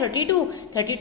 32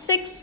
6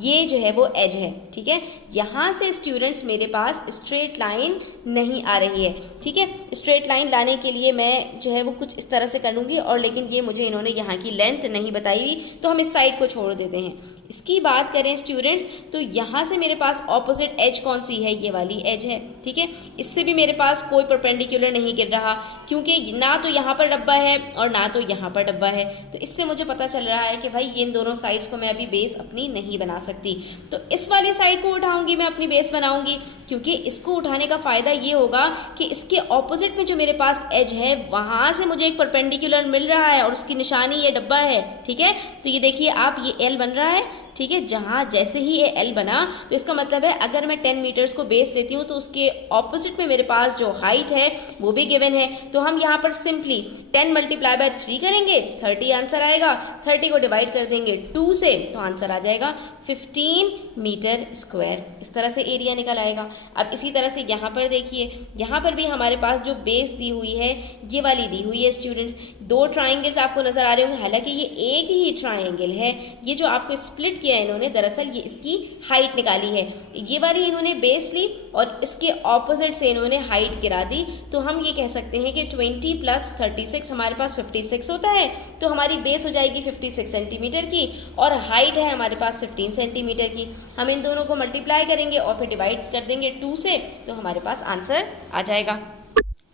ये जो है वो एज है, ठीक है। यहाँ से स्टूडेंट्स मेरे पास स्ट्रेट लाइन नहीं आ रही है, ठीक है। स्ट्रेट लाइन लाने के लिए मैं जो है वो कुछ इस तरह से कर लूँगी, और लेकिन ये मुझे इन्होंने यहाँ की लेंथ नहीं बताई हुई, तो हम इस साइड को छोड़ देते हैं। इसकी बात करें स्टूडेंट्स, तो यहाँ से मेरे पास ऑपोजिट एज कौन सी है, ये वाली एज है, ठीक है। इससे भी मेरे पास कोई परपेंडिकुलर नहीं गिर रहा, क्योंकि ना तो यहाँ पर डब्बा है और ना तो यहाँ पर डब्बा है। तो इससे मुझे पता चल रहा है कि भाई ये इन दोनों साइड्स को मैं अभी बेस अपनी नहीं बना सकती। तो इस वाली साइड को उठाऊंगी, मैं अपनी बेस बनाऊंगी, क्योंकि इसको उठाने का फ़ायदा ये होगा कि इसके ऑपोजिट में जो मेरे पास एज है वहाँ से मुझे एक परपेंडिकुलर मिल रहा है और उसकी निशानी ये डब्बा है, ठीक है। तो ये देखिए आप, ये एल बन रहा है, ठीक है। जहाँ जैसे ही ये एल बना तो इसका मतलब है अगर मैं 10 मीटर्स को बेस लेती हूँ तो उसके ऑपोजिट में मेरे पास जो हाइट है वो भी गिवन है। तो हम यहाँ पर सिंपली 10 मल्टीप्लाई बाय 3 करेंगे, 30 आंसर आएगा। 30 को डिवाइड कर देंगे 2 से, तो आंसर आ जाएगा 15 मीटर स्क्वायर। इस तरह से एरिया निकल आएगा। अब इसी तरह से यहाँ पर देखिए, यहाँ पर भी हमारे पास जो बेस दी हुई है ये वाली दी हुई है स्टूडेंट्स। 2 ट्राइंगल्स आपको नज़र आ रहे होंगे, हालांकि ये एक ही ट्राइंगल है। ये जो आपको स्प्लिट किया है इन्होंने, दरअसल ये इसकी हाइट निकाली है। ये वाली इन्होंने बेस ली और इसके ऑपोजिट से इन्होंने हाइट गिरा दी। तो हम ये कह सकते हैं कि 20 + 36 हमारे पास 56 होता है। तो हमारी बेस हो जाएगी 56 सेंटीमीटर की और हाइट है हमारे पास 15 सेंटीमीटर की। हम इन दोनों को मल्टीप्लाई करेंगे और फिर डिवाइड कर देंगे 2 से, तो हमारे पास आंसर आ जाएगा।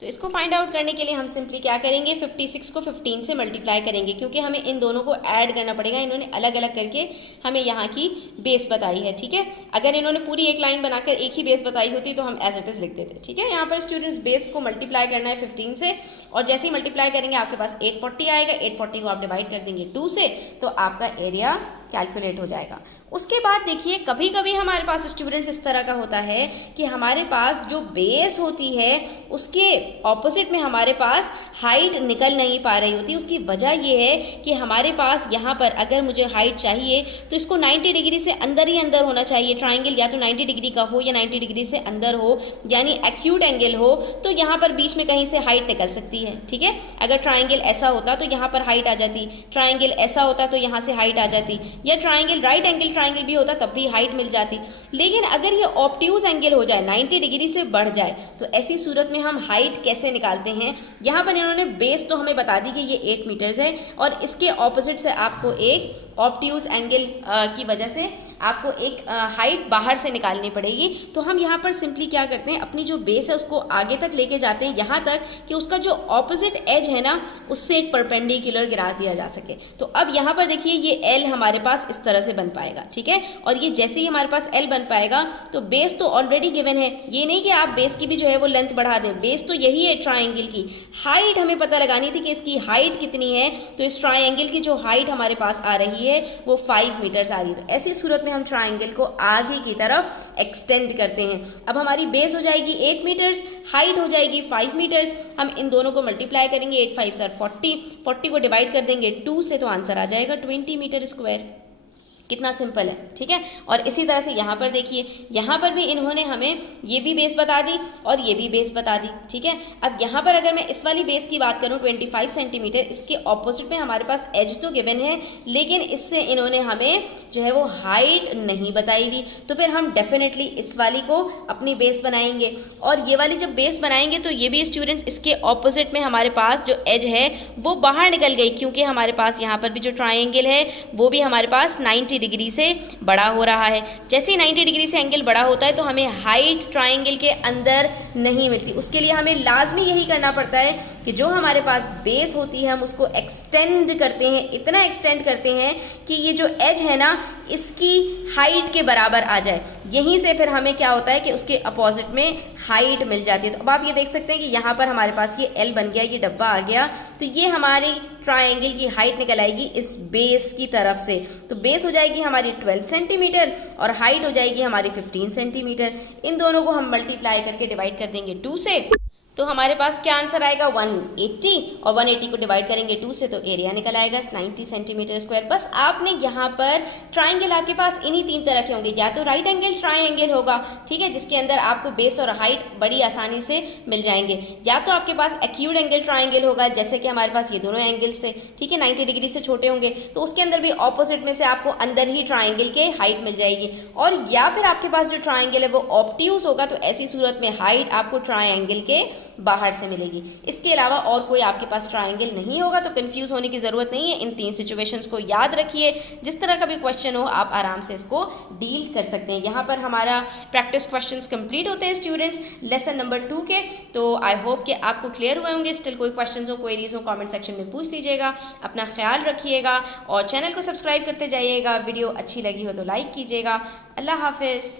तो इसको फाइंड आउट करने के लिए हम सिंपली क्या करेंगे, 56 को 15 से मल्टीप्लाई करेंगे, क्योंकि हमें इन दोनों को ऐड करना पड़ेगा। इन्होंने अलग अलग करके हमें यहाँ की बेस बताई है, ठीक है। अगर इन्होंने पूरी एक लाइन बनाकर एक ही बेस बताई होती तो हम एज इट इज़ लिख देते, ठीक है। यहाँ पर स्टूडेंट्स बेस को मल्टीप्लाई करना है 15 से, और जैसे ही मल्टीप्लाई करेंगे आपके पास 840 आएगा। 840 को आप डिवाइड कर देंगे 2 से, तो आपका एरिया कैलकुलेट हो जाएगा। उसके बाद देखिए, कभी कभी हमारे पास स्टूडेंट्स इस तरह का होता है कि हमारे पास जो बेस होती है उसके ऑपोजिट में हमारे पास हाइट निकल नहीं पा रही होती। उसकी वजह ये है कि हमारे पास यहाँ पर अगर मुझे हाइट चाहिए तो इसको 90 डिग्री से अंदर ही अंदर होना चाहिए। ट्राइंगल या तो 90 डिग्री का हो या 90 डिग्री से अंदर हो, यानी एक्यूट एंगल हो, तो यहाँ पर बीच में कहीं से हाइट निकल सकती है, ठीक है। अगर ट्राइंगल ऐसा होता तो यहाँ पर हाइट आ जाती, ट्राइंगल ऐसा होता तो यहाँ से हाइट आ जाती, या ट्राइंगल राइट एंगल ट्राइंगल भी होता तब भी हाइट मिल जाती। लेकिन अगर ये ऑब्ट्यूज एंगल हो जाए, 90 डिग्री से बढ़ जाए, तो ऐसी सूरत में हम हाइट कैसे निकालते हैं। यहाँ पर इन्होंने बेस तो हमें बता दी कि ये 8 मीटर्स है, और इसके ऑपोजिट से आपको एक ऑब्ट्यूज एंगल की वजह से आपको एक हाइट बाहर से निकालनी पड़ेगी। तो हम यहाँ पर सिंपली क्या करते हैं, अपनी जो बेस है उसको आगे तक लेके जाते हैं, यहाँ तक कि उसका जो ऑपोजिट एज है ना उससे एक परपेंडिकुलर गिरा दिया जा सके। तो अब यहाँ पर देखिए, ये एल हमारे पास इस तरह से बन पाएगा, ठीक है। और ये जैसे ही हमारे पास एल बन पाएगा तो बेस तो ऑलरेडी गिवन है, ये नहीं कि आप बेस की भी जो है वो लेंथ बढ़ा दें, बेस तो यही है ट्राइंगल की। हाइट हमें पता लगानी थी कि इसकी हाइट कितनी है, तो इस ट्राइंगल की जो हाइट हमारे पास आ रही है वो 5 मीटर्स आ रही है। तो ऐसी सूरत में हम ट्राइंगल को आगे की तरफ एक्सटेंड करते हैं। अब हमारी बेस हो जाएगी 8 मीटर्स, हाइट हो जाएगी 5 मीटर्स। हम इन दोनों को मल्टीप्लाई करेंगे, 8 5 40, 40 को डिवाइड कर देंगे 2 से, तो आंसर आ जाएगा 20 मीटर स्क्वायर। कितना सिंपल है, ठीक है। और इसी तरह से यहाँ पर देखिए, यहाँ पर भी इन्होंने हमें ये भी बेस बता दी और ये भी बेस बता दी, ठीक है। अब यहाँ पर अगर मैं इस वाली बेस की बात करूँ 25 सेंटीमीटर, इसके ऑपोजिट में हमारे पास एज तो गिवन है, लेकिन इससे इन्होंने हमें जो है वो हाइट नहीं बताई हुई। तो फिर हम डेफिनेटली इस वाली को अपनी बेस बनाएंगे, और ये वाली जब बेस बनाएंगे तो ये भी स्टूडेंट्स इसके ऑपोजिट में हमारे पास जो एज है वो बाहर निकल गई, क्योंकि हमारे पास यहाँ पर भी जो ट्राइंगल है वो भी हमारे पास 90 डिग्री से बड़ा हो रहा है। जैसे ही 90 डिग्री से एंगल बड़ा होता है तो हमें हाइट ट्राइंगल के अंदर नहीं मिलती। उसके लिए हमें लाजमी यही करना पड़ता है कि जो हमारे पास बेस होती है हम उसको एक्सटेंड करते हैं, इतना एक्सटेंड करते हैं कि ये जो एज है ना इसकी हाइट के बराबर आ जाए। यहीं से फिर हमें क्या होता है कि उसके अपोजिट में हाइट मिल जाती है। तो अब आप ये देख सकते हैं कि यहाँ पर हमारे पास ये एल बन गया, ये डब्बा आ गया, तो ये हमारी ट्राइंगल की हाइट निकल आएगी इस बेस की तरफ से। तो बेस हो जाएगी हमारी 12 सेंटीमीटर और हाइट हो जाएगी हमारी 15 सेंटीमीटर। इन दोनों को हम मल्टीप्लाई करके डिवाइड कर देंगे 2 से, तो हमारे पास क्या आंसर आएगा 180 और 180 को डिवाइड करेंगे 2 से तो एरिया निकल आएगा 90 सेंटीमीटर स्क्वायर। बस आपने यहाँ पर ट्राइंगल आपके पास इन्हीं 3 तरह के होंगे, या तो राइट एंगल ट्राइंगल होगा, ठीक है, जिसके अंदर आपको बेस और हाइट बड़ी आसानी से मिल जाएंगे, या तो आपके पास एक्यूट एंगल ट्राइंगल होगा, जैसे कि हमारे पास ये दोनों एंगल्स थे, ठीक है, 90 डिग्री से छोटे होंगे, तो उसके अंदर भी ऑपोजिट में से आपको अंदर ही ट्राइंगल के हाइट मिल जाएगी। और या फिर आपके पास जो ट्राइंगल है वो ऑब्ट्यूज होगा, तो ऐसी सूरत में हाइट आपको ट्राइंगल के बाहर से मिलेगी। इसके अलावा और कोई आपके पास ट्राइंगल नहीं होगा, तो कंफ्यूज होने की ज़रूरत नहीं है। इन 3 सिचुएशंस को याद रखिए, जिस तरह का भी क्वेश्चन हो आप आराम से इसको डील कर सकते हैं। यहाँ पर हमारा प्रैक्टिस क्वेश्चंस कंप्लीट होते हैं स्टूडेंट्स लेसन नंबर 2 के। तो आई होप कि आपको क्लियर हुए होंगे। स्टिल कोई क्वेश्चन हो, क्वेरीज हो, कॉमेंट सेक्शन में पूछ लीजिएगा। अपना ख्याल रखिएगा और चैनल को सब्सक्राइब करते जाइएगा। वीडियो अच्छी लगी हो तो लाइक कीजिएगा। अल्लाह हाफिज़।